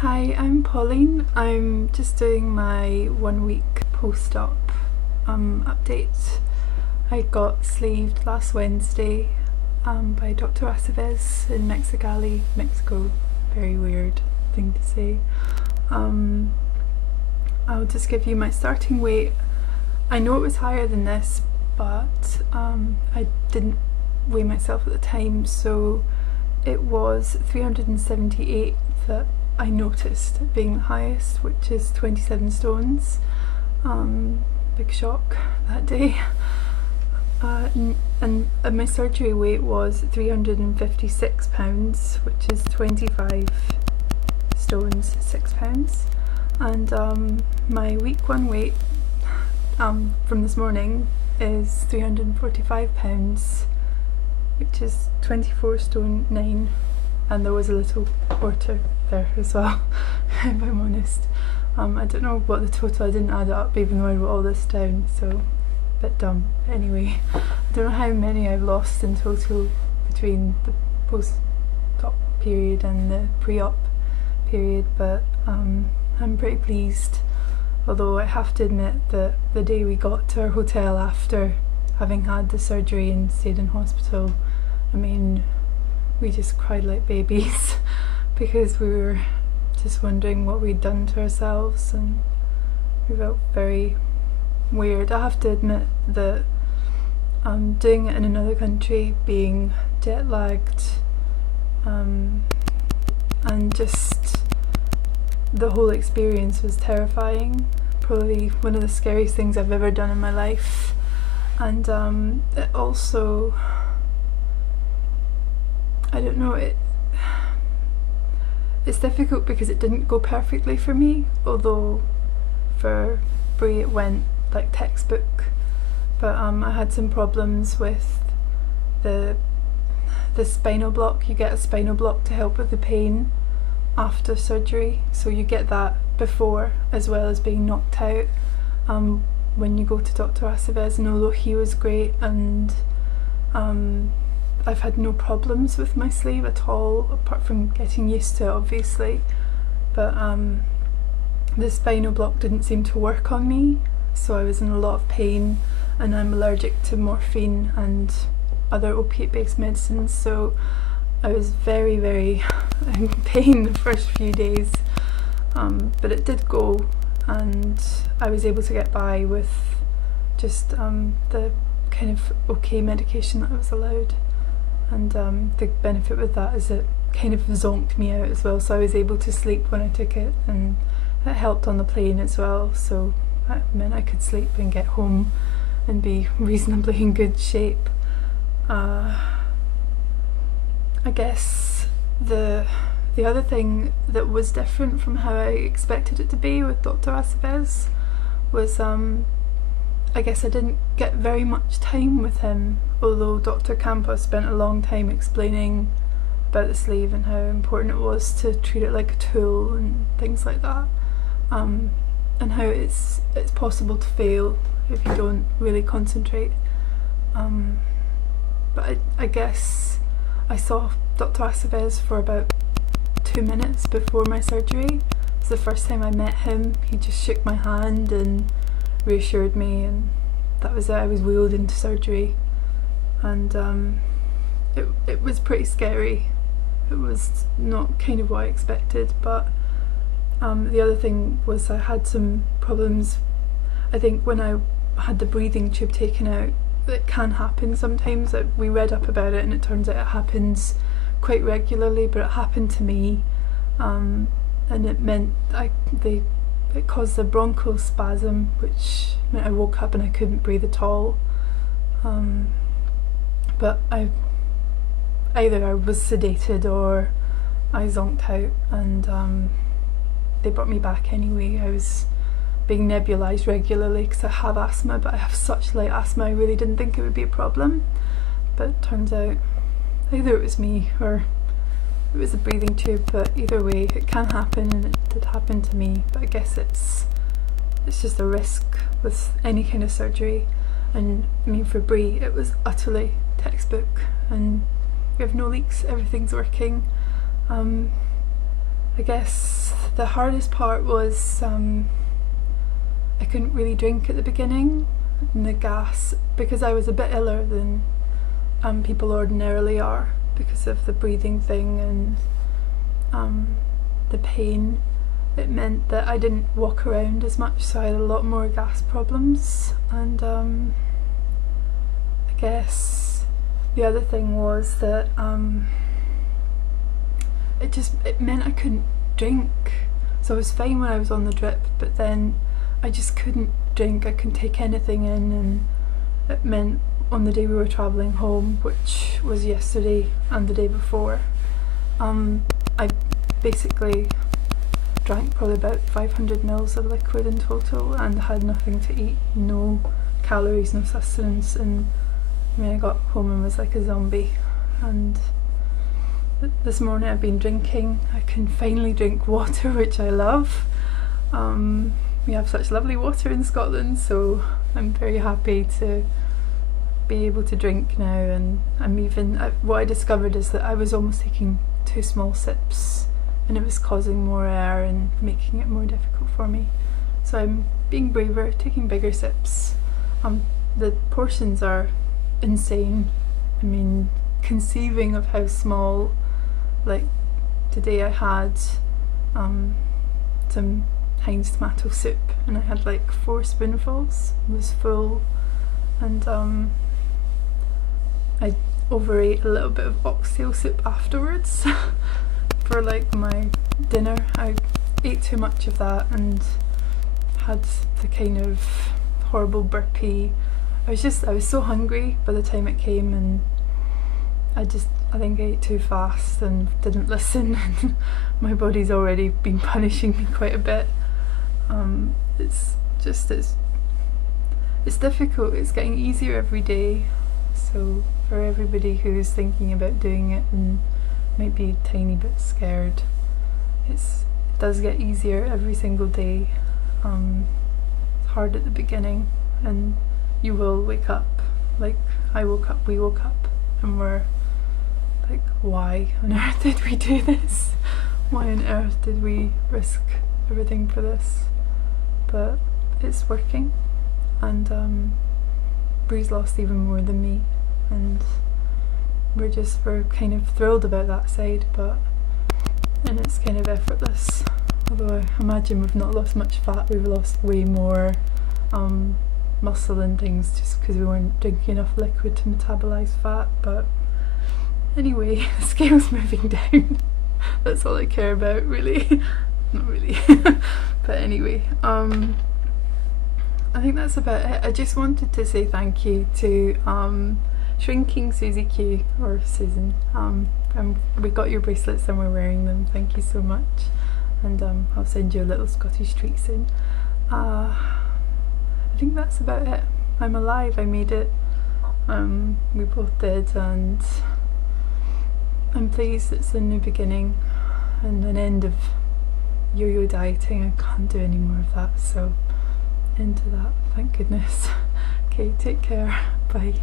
Hi, I'm Pauline. I'm just doing my 1 week post-op update. I got sleeved last Wednesday by Dr. Aceves in Mexicali, Mexico. Very weird thing to say. I'll just give you my starting weight. I know it was higher than this, but I didn't weigh myself at the time, so it was 378 that I noticed it being the highest, which is 27 stones. Big shock that day. And my surgery weight was 356 pounds, which is 25 stones 6 pounds. And my week 1 weight from this morning is 345 pounds, which is 24 stone 9, and there was a little quarter there as well, if I'm honest. I don't know what the total, I didn't add it up even though I wrote all this down, so a bit dumb. Anyway, I don't know how many I've lost in total between the post-op period and the pre-op period, but I'm pretty pleased. Although I have to admit that the day we got to our hotel after having had the surgery and stayed in hospital, I mean, we just cried like babies because we were just wondering what we'd done to ourselves, and we felt very weird. I have to admit that doing it in another country, being jet lagged, and just the whole experience was terrifying. Probably one of the scariest things I've ever done in my life. And it also, I don't know, it's difficult because it didn't go perfectly for me, although for Brie it went like textbook. But I had some problems with the spinal block. You get a spinal block to help with the pain after surgery, so you get that before as well as being knocked out when you go to Dr. Aceves. And although he was great, and I've had no problems with my sleeve at all, apart from getting used to it obviously, but the spinal block didn't seem to work on me, so I was in a lot of pain, and I'm allergic to morphine and other opiate based medicines, so I was very in pain the first few days, but it did go, and I was able to get by with just the kind of okay medication that I was allowed. And the benefit with that is it kind of zonked me out as well, so I was able to sleep when I took it, and it helped on the plane as well, so that meant I could sleep and get home and be reasonably in good shape. I guess the other thing that was different from how I expected it to be with Dr. Aceves was I guess I didn't get very much time with him, although Dr. Campos spent a long time explaining about the sleeve and how important it was to treat it like a tool and things like that, and how it's possible to fail if you don't really concentrate. But I guess I saw Dr. Aceves for about 2 minutes before my surgery. It was the first time I met him. He just shook my hand and reassured me, and that was it. I was wheeled into surgery, and it was pretty scary. It was not kind of what I expected, but the other thing was I had some problems. I think when I had the breathing tube taken out, it can happen sometimes. We read up about it, and it turns out it happens quite regularly, but it happened to me, and it meant it caused a bronchospasm, which meant I woke up and I couldn't breathe at all. But either I was sedated or I zonked out, and they brought me back anyway. I was being nebulized regularly because I have asthma, but I have such light asthma I really didn't think it would be a problem. But it turns out either it was me or it was a breathing tube, but either way it can happen, and it did happen to me. But I guess it's just a risk with any kind of surgery, and I mean for Brie it was utterly textbook, and we have no leaks, everything's working. I guess the hardest part was I couldn't really drink at the beginning, and the gas, because I was a bit iller than people ordinarily are because of the breathing thing and the pain. It meant that I didn't walk around as much, so I had a lot more gas problems. And I guess the other thing was that it meant I couldn't drink. So I was fine when I was on the drip, but then I just couldn't drink. I couldn't take anything in, and it meant on the day we were travelling home, which was yesterday and the day before, I basically drank probably about 500 mils of liquid in total and had nothing to eat, no calories, no sustenance. And I mean, I got home and was like a zombie. And this morning I've been drinking. I can finally drink water, which I love. We have such lovely water in Scotland, so I'm very happy to be able to drink now. And what I discovered is that I was almost taking 2 small sips, and it was causing more air and making it more difficult for me. So I'm being braver, taking bigger sips. The portions are insane. I mean, conceiving of how small, like today I had some Heinz tomato soup, and I had like 4 spoonfuls. It was full, and I overate a little bit of oxtail soup afterwards for like my dinner. I ate too much of that and had the kind of horrible burpee. I was so hungry by the time it came, and I think I ate too fast and didn't listen, and my body's already been punishing me quite a bit. It's difficult. It's getting easier every day. So for everybody who's thinking about doing it and might be a tiny bit scared, it does get easier every single day. It's hard at the beginning, and you will wake up, like I woke up, we woke up, and we're like, why on earth did we do this? Why on earth did we risk everything for this? But it's working, and Bree's lost even more than me, and we're kind of thrilled about that side, and it's kind of effortless. Although I imagine we've not lost much fat, we've lost way more muscle and things, just because we weren't drinking enough liquid to metabolise fat. But anyway, the scale's moving down. That's all I care about, really. Not really. But anyway, I think that's about it. I just wanted to say thank you to Shrinking Susie Q, or Susan. We got your bracelets and we're wearing them. Thank you so much. And I'll send you a little Scottish treat soon. I think that's about it. I'm alive, I made it. We both did, and I'm pleased. It's a new beginning and an end of yo-yo dieting. I can't do any more of that, so into that, thank goodness. Okay, take care, bye.